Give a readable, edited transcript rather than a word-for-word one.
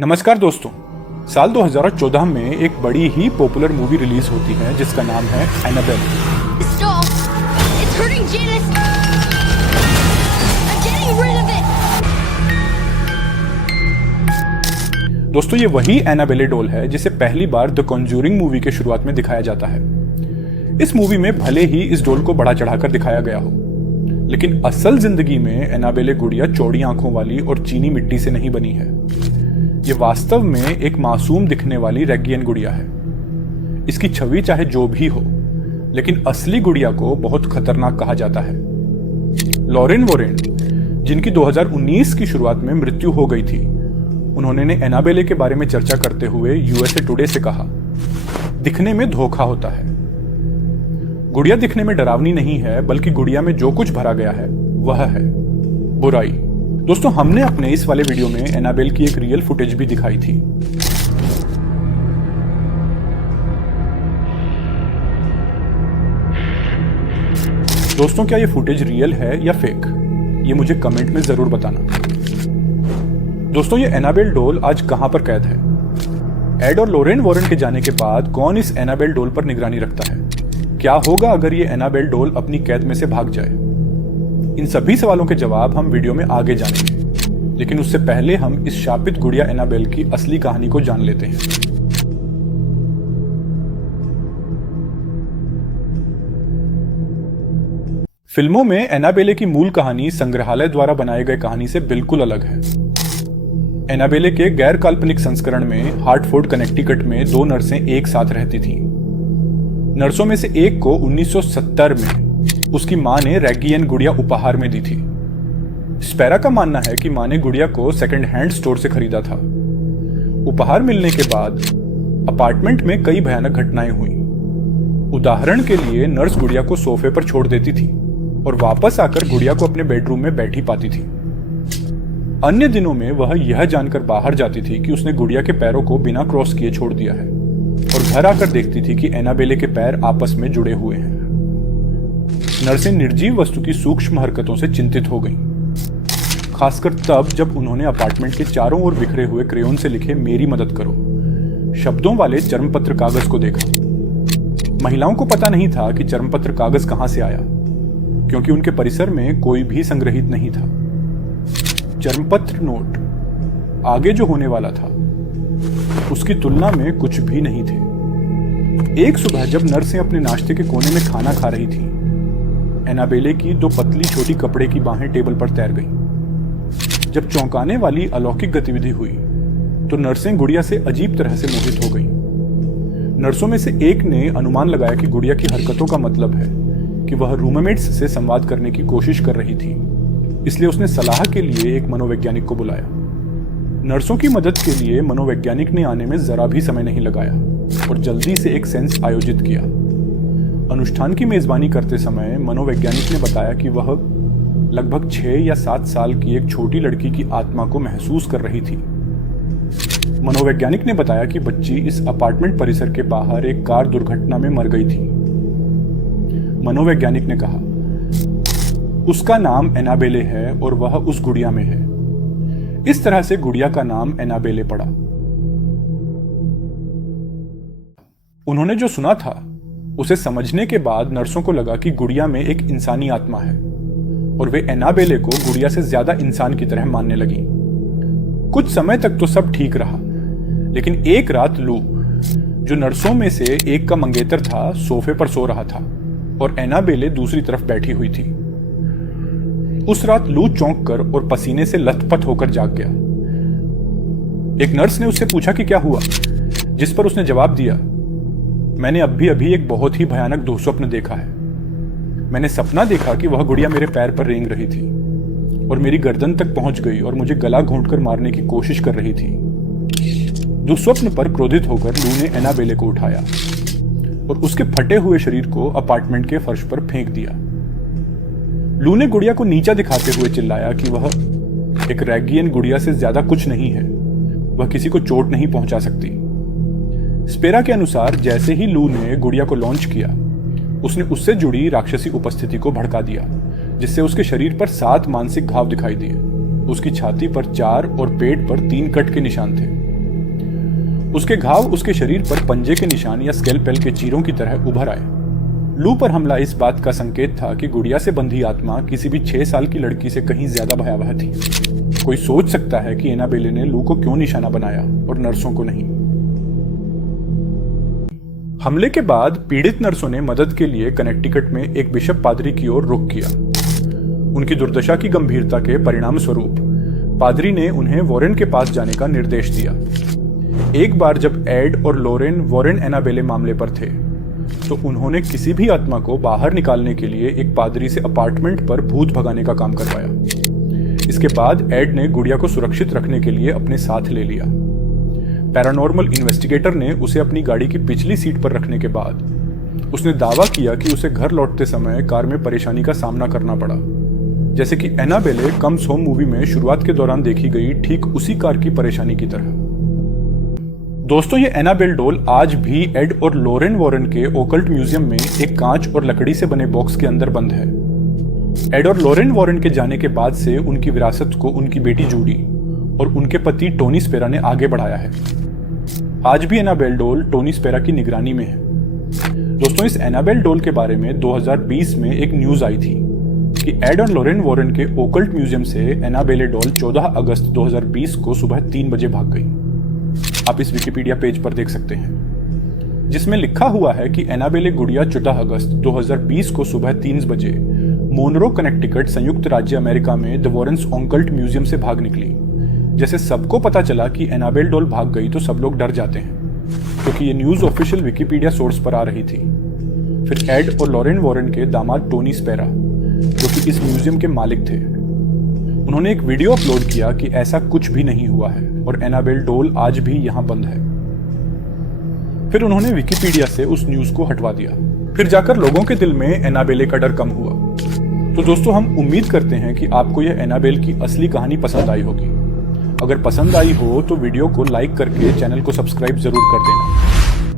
नमस्कार दोस्तों। साल 2014 में एक बड़ी ही पॉपुलर मूवी रिलीज होती है जिसका नाम है Annabelle. Stop! It's hurting Janice! I'm getting rid of it! दोस्तों ये वही एनाबेले डॉल है जिसे पहली बार द कॉन्ज्यूरिंग मूवी के शुरुआत में दिखाया जाता है। इस मूवी में भले ही इस डॉल को बड़ा चढ़ाकर दिखाया गया हो, लेकिन असल जिंदगी में एनाबेले गुड़िया चौड़ी आंखों वाली और चीनी मिट्टी से नहीं बनी है। ये वास्तव में एक मासूम दिखने वाली रेगियन गुड़िया है। इसकी छवि चाहे जो भी हो, लेकिन असली गुड़िया को बहुत खतरनाक कहा जाता है। लॉरेन वॉरेन, जिनकी 2019 की शुरुआत में मृत्यु हो गई थी, उन्होंने एनाबेले के बारे में चर्चा करते हुए यूएसए टुडे से कहा, दिखने में धोखा होता है। गुड़िया दिखने में डरावनी नहीं है, बल्कि गुड़िया में जो कुछ भरा गया है वह है बुराई। दोस्तों हमने अपने इस वाले वीडियो में एनाबेल की एक रियल फुटेज भी दिखाई थी। दोस्तों क्या ये फुटेज रियल है या फेक, ये मुझे कमेंट में जरूर बताना। दोस्तों ये एनाबेल डॉल आज कहां पर कैद है? एड और लॉरेन वॉरेन के जाने के बाद कौन इस एनाबेल डॉल पर निगरानी रखता है? क्या होगा अगर ये एनाबेल डॉल अपनी कैद में से भाग जाए? इन सभी सवालों के जवाब हम वीडियो में आगे जानेंगे, लेकिन उससे पहले हम इस शापित गुड़िया एनाबेल की असली कहानी को जान लेते हैं। फिल्मों में एनाबेले की मूल कहानी संग्रहालय द्वारा बनाए गए कहानी से बिल्कुल अलग है। एनाबेले के गैर काल्पनिक संस्करण में हार्टफोर्ड कनेक्टिकट में दो नर्सें एक साथ रहती थीं। नर्सों में से एक को 1970 में उसकी मां ने रेगियन गुड़िया उपहार में दी थी। स्पेरा का मानना है कि मां ने गुड़िया को सेकंड हैंड स्टोर से खरीदा था। उपहार मिलने के बाद अपार्टमेंट में कई भयानक घटनाएं हुई। उदाहरण के लिए नर्स गुड़िया को सोफे पर छोड़ देती थी और वापस आकर गुड़िया को अपने बेडरूम में बैठी पाती थी। अन्य दिनों में वह यह जानकर बाहर जाती थी कि उसने गुड़िया के पैरों को बिना क्रॉस किए छोड़ दिया है और घर आकर देखती थी कि एनाबेले के पैर आपस में जुड़े हुए हैं। नर्सें निर्जीव वस्तु की सूक्ष्म हरकतों से चिंतित हो गईं, खासकर तब जब उन्होंने अपार्टमेंट के चारों ओर बिखरे हुए क्रेयोन से लिखे मेरी मदद करो शब्दों वाले चर्मपत्र कागज को देखा। महिलाओं को पता नहीं था कि चर्मपत्र कागज कहां से आया, क्योंकि उनके परिसर में कोई भी संग्रहित नहीं था। चर्मपत्र नोट आगे जो होने वाला था उसकी तुलना में कुछ भी नहीं थे। एक सुबह जब नर्सें अपने नाश्ते के कोने में खाना खा रही थी, एनाबेले की दो पतली छोटी कपड़े की बाहें टेबल पर तैर गईं। जब चौंकाने वाली अलौकिक गतिविधि हुई तो नर्सें गुड़िया से अजीब तरह से मोहित हो गईं। नर्सों में से एक ने अनुमान लगाया कि गुड़िया की हरकतों का मतलब है कि वह रूममेट्स से संवाद करने की कोशिश कर रही थी, इसलिए उसने सलाह के लिए एक मनोवैज्ञानिक को बुलाया। नर्सों की मदद के लिए मनोवैज्ञानिक ने आने में जरा भी समय नहीं लगाया और जल्दी से एक सेंस आयोजित किया। अनुष्ठान की मेजबानी करते समय मनोवैज्ञानिक ने बताया कि वह लगभग 6 या 7 साल की एक छोटी लड़की की आत्मा को महसूस कर रही थी। मनोवैज्ञानिक ने बताया कि बच्ची इस अपार्टमेंट परिसर के बाहर एक कार दुर्घटना में मर गई थी। मनोवैज्ञानिक ने कहा, उसका नाम एनाबेले है और वह उस गुड़िया में है। इस तरह से गुड़िया का नाम एनाबेले पड़ा। उन्होंने जो सुना था उसे समझने के बाद नर्सों को लगा कि गुड़िया में एक इंसानी आत्मा है और वे एनाबेले को गुड़िया से ज्यादा इंसान की तरह मानने लगी। कुछ समय तक तो सब ठीक रहा, लेकिन एक रात लू, जो नर्सों में से एक का मंगेतर था, सोफे पर सो रहा था और एनाबेले दूसरी तरफ बैठी हुई थी। उस रात लू चौंक कर और पसीने से लथपथ होकर जाग गया। एक नर्स ने उससे पूछा कि क्या हुआ, जिस पर उसने जवाब दिया, मैंने अभी अभी एक बहुत ही भयानक दुःस्वप्न देखा है। मैंने सपना देखा कि वह गुड़िया मेरे पैर पर रेंग रही थी और मेरी गर्दन तक पहुंच गई और मुझे गला घोंटकर मारने की कोशिश कर रही थी। दुःस्वप्न पर क्रोधित होकर लू ने एनाबेले को उठाया और उसके फटे हुए शरीर को अपार्टमेंट के फर्श पर फेंक दिया। लू ने गुड़िया को नीचा दिखाते हुए चिल्लाया कि वह एक रेगियन गुड़िया से ज्यादा कुछ नहीं है, वह किसी को चोट नहीं पहुंचा सकती। स्पेरा के अनुसार जैसे ही लू ने गुड़िया को लॉन्च किया, उसने उससे जुड़ी राक्षसी उपस्थिति को भड़का दिया, जिससे उसके शरीर पर 7 मानसिक घाव दिखाई दिए। उसकी छाती पर 4 और पेट पर 3 कट के निशान थे। उसके घाव उसके शरीर पर पंजे के निशान या स्केलपेल के चीरों की तरह उभर आए। लू पर हमला इस बात का संकेत था कि गुड़िया से बंधी आत्मा किसी भी 6 साल की लड़की से कहीं ज्यादा भयावह थी। कोई सोच सकता है कि एनाबेले ने लू को क्यों निशाना बनाया और नर्सों को नहीं। हमले के बाद पीड़ित नर्सों ने मदद के लिए कनेक्टिकट में एक बिशप पादरी की ओर रुख किया। उनकी दुर्दशा की गंभीरता के परिणाम स्वरूप पादरी ने उन्हें वॉरेन के पास जाने का निर्देश दिया। एक बार जब एड और लोरेन वॉरेन एनाबेले मामले पर थे तो उन्होंने किसी भी आत्मा को बाहर निकालने के लिए एक पादरी से अपार्टमेंट पर भूत भगाने का काम करवाया। इसके बाद एड ने गुड़िया को सुरक्षित रखने के लिए अपने साथ ले लिया। पैरानॉर्मल इन्वेस्टिगेटर ने उसे अपनी गाड़ी की पिछली सीट पर रखने के बाद उसने दावा किया कि उसे घर लौटते समय कार में परेशानी का सामना करना पड़ा, जैसे कि एनाबेले कम्स होम मूवी में शुरुआत के दौरान देखी गई ठीक उसी कार की परेशानी की तरह। दोस्तों, ये एनाबेल डॉल आज भी एड और लोरेन वॉरेन के ओकल्ट म्यूजियम में एक कांच और लकड़ी से बने बॉक्स के अंदर बंद है। एड और लोरेन वॉरेन के जाने के बाद से उनकी विरासत को उनकी बेटी जूडी और उनके पति टोनी स्पेरा ने आगे बढ़ाया है। आज भी एनाबेल डॉल टोनी स्पेरा की निगरानी में है। दोस्तों, इस एनाबेल डॉल के बारे में 2020 में एक न्यूज आई थी कि एड और लोरेन वॉरेन के ओकल्ट म्यूजियम से एनाबेले डॉल 14 अगस्त 2020 को सुबह 3 बजे भाग गई। आप इस विकिपीडिया पेज पर देख सकते हैं, जिसमें लिखा हुआ है कि एनाबेले गुड़िया 14 अगस्त 2020 को सुबह 3 बजे मोनरो कनेक्टिकट संयुक्त राज्य अमेरिका में द वॉरेन्स ओकल्ट म्यूजियम से भाग निकली। जैसे सबको पता चला कि एनाबेल डॉल भाग गई तो सब लोग डर जाते हैं, क्योंकि ये न्यूज ऑफिशियल विकिपीडिया सोर्स पर आ रही थी। फिर एड और लोरेन वॉरेन के दामाद टोनी स्पेरा, जो कि इस म्यूजियम के मालिक थे, उन्होंने एक वीडियो अपलोड किया कि ऐसा कुछ भी नहीं हुआ है और एनाबेल डॉल आज भी यहां बंद है। फिर उन्होंने विकिपीडिया से उस न्यूज को हटवा दिया। फिर जाकर लोगों के दिल में एनाबेले का डर कम हुआ। तो दोस्तों, हम उम्मीद करते हैं कि आपको यह एनाबेल की असली कहानी पसंद आई होगी। अगर पसंद आई हो तो वीडियो को लाइक करके चैनल को सब्सक्राइब जरूर कर देना।